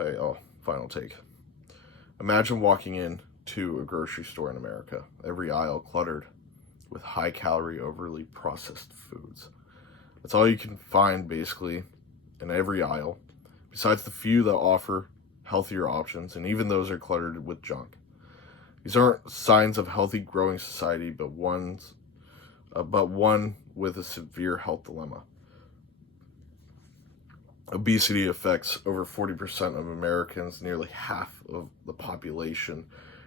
Hey, final take. Imagine walking in to a grocery store in America, every aisle cluttered with high calorie, overly processed foods. That's all you can find basically in every aisle, besides the few that offer healthier options, and even those are cluttered with junk. These aren't signs of healthy growing society, but one with a severe health dilemma. Obesity affects over 40% of Americans, nearly half of the population.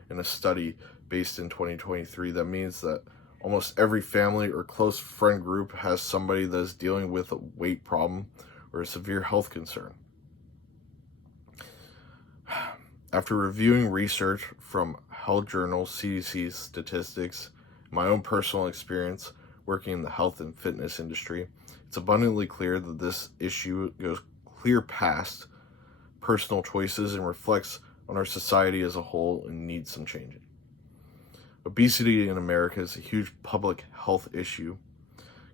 In a study based in 2023, that means that almost every family or close friend group has somebody that is dealing with a weight problem or a severe health concern. After reviewing research from Health Journal, CDC statistics, my own personal experience working in the health and fitness industry, it's abundantly clear that this issue goes clear past personal choices and reflects on our society as a whole and needs some changing. Obesity in America is a huge public health issue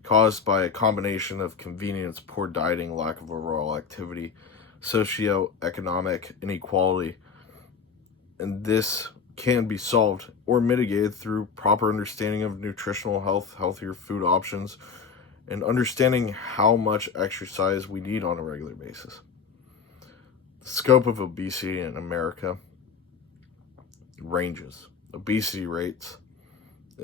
caused by a combination of convenience, poor dieting, lack of overall activity, socioeconomic inequality, and this can be solved or mitigated through proper understanding of nutritional health, healthier food options, and understanding how much exercise we need on a regular basis. The scope of obesity in America ranges. Obesity rates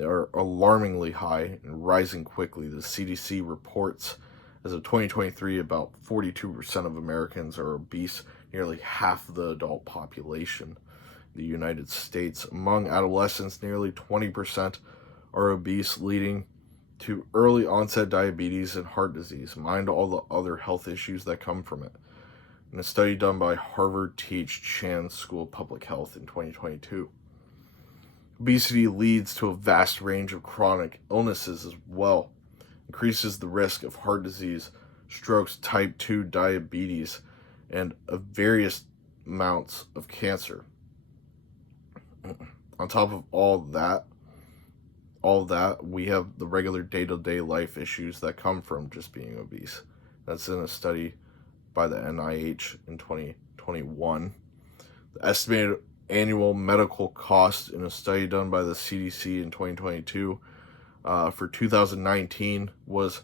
are alarmingly high and rising quickly. The CDC reports as of 2023, about 42% of Americans are obese, nearly half the adult population. In the United States, among adolescents, nearly 20% are obese, leading to early onset diabetes and heart disease. Mind all the other health issues that come from it. In a study done by Harvard T.H. Chan School of Public Health in 2022, obesity leads to a vast range of chronic illnesses as well, increases the risk of heart disease, strokes, type 2 diabetes, and of various amounts of cancer. On top of all that, we have the regular day-to-day life issues that come from just being obese. That's in a study by the NIH in 2021. The estimated annual medical cost in a study done by the CDC in 2022 for 2019 was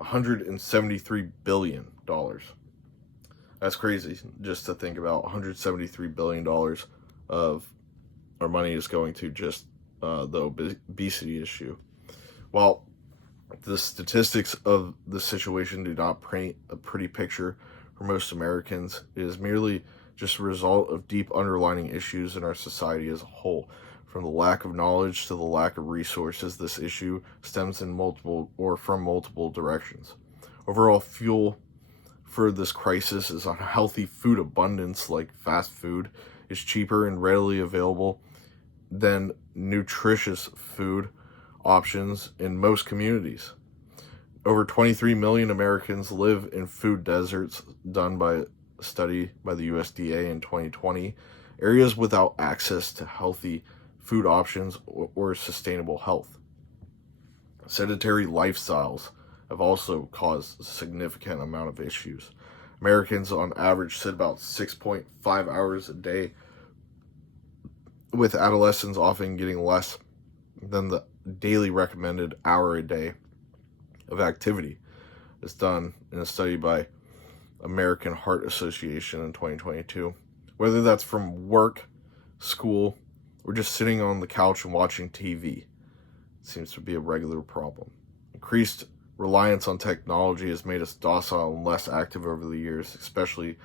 $173 billion. That's crazy just to think about. $173 billion of our money is going to just the obesity issue. While the statistics of the situation do not paint a pretty picture for most Americans, it is merely just a result of deep underlying issues in our society as a whole. From the lack of knowledge to the lack of resources, this issue stems from multiple directions. Overall fuel for this crisis is unhealthy food abundance, like fast food is cheaper and readily available than nutritious food options in most communities. Over 23 million Americans live in food deserts, done by a study by the USDA in 2020, areas without access to healthy food options or sustainable health. Sedentary lifestyles have also caused a significant amount of issues. Americans on average sit about 6.5 hours a day, with adolescents often getting less than the daily recommended hour a day of activity. It's done in a study by American Heart Association in 2022. Whether that's from work, school, or just sitting on the couch and watching TV, it seems to be a regular problem. Increased reliance on technology has made us docile and less active over the years, especially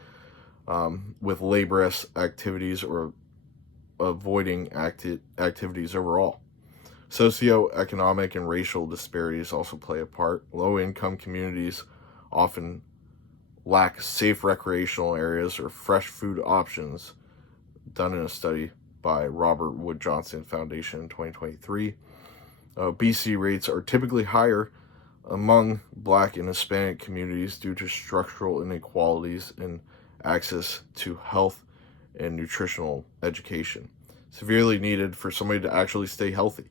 with laborious activities or avoiding activities overall. Socioeconomic and racial disparities also play a part. Low-income communities often lack safe recreational areas or fresh food options, done in a study by Robert Wood Johnson Foundation in 2023. Obesity rates are typically higher among Black and Hispanic communities due to structural inequalities in access to health and nutritional education, severely needed for somebody to actually stay healthy.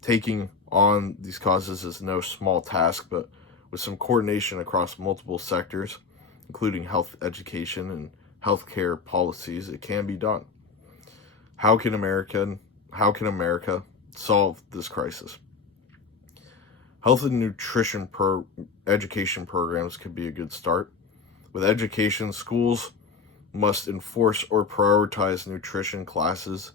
Taking on these causes is no small task, but with some coordination across multiple sectors, including health education and healthcare policies, it can be done. How can America solve this crisis? Health and nutrition education programs could be a good start. With education, schools must enforce or prioritize nutrition classes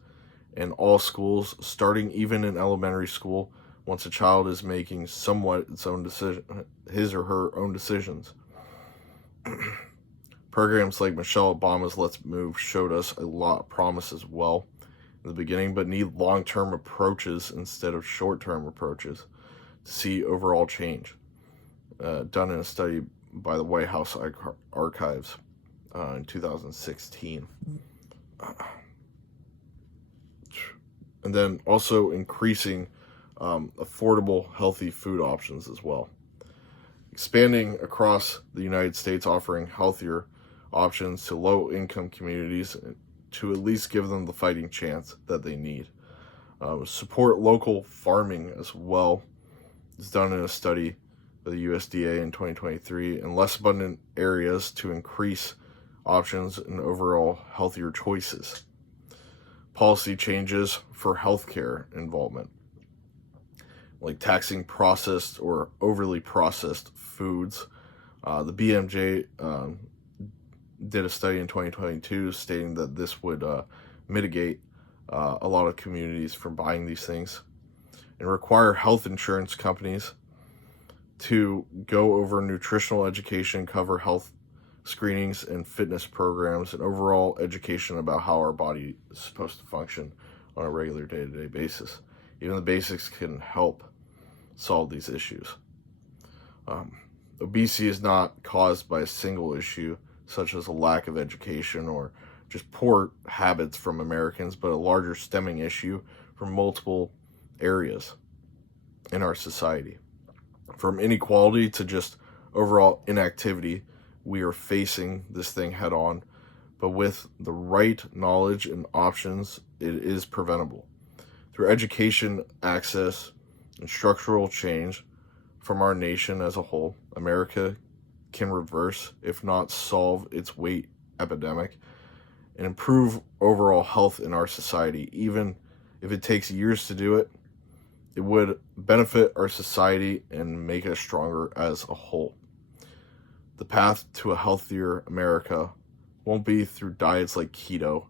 in all schools, starting even in elementary school, once a child is making somewhat his or her own decisions. Programs like Michelle Obama's Let's Move showed us a lot of promise as well in the beginning, but need long-term approaches instead of short-term approaches to see overall change. Done in a study by the White House Archives in 2016. And then also increasing affordable, healthy food options as well. Expanding across the United States, offering healthier options to low-income communities to at least give them the fighting chance that they need. Support local farming as well. It's done in a study by the USDA in 2023 in less abundant areas to increase options and overall healthier choices. Policy changes for healthcare involvement, like taxing processed or overly processed foods. The BMJ did a study in 2022 stating that this would mitigate a lot of communities from buying these things, and require health insurance companies to go over nutritional education, cover health screenings and fitness programs, and overall education about how our body is supposed to function on a regular day-to-day basis. Even the basics can help solve these issues. Obesity is not caused by a single issue, such as a lack of education or just poor habits from Americans, but a larger stemming issue from multiple areas in our society. From inequality to just overall inactivity, we are facing this thing head on, but with the right knowledge and options, it is preventable. Through education, access, and structural change from our nation as a whole, America can reverse, if not solve, its weight epidemic and improve overall health in our society. Even if it takes years to do it, it would benefit our society and make us stronger as a whole. The path to a healthier America won't be through diets like keto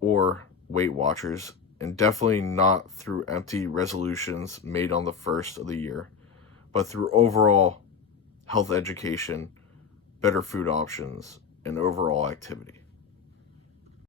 or Weight Watchers, and definitely not through empty resolutions made on the first of the year, but through overall health education, better food options, and overall activity.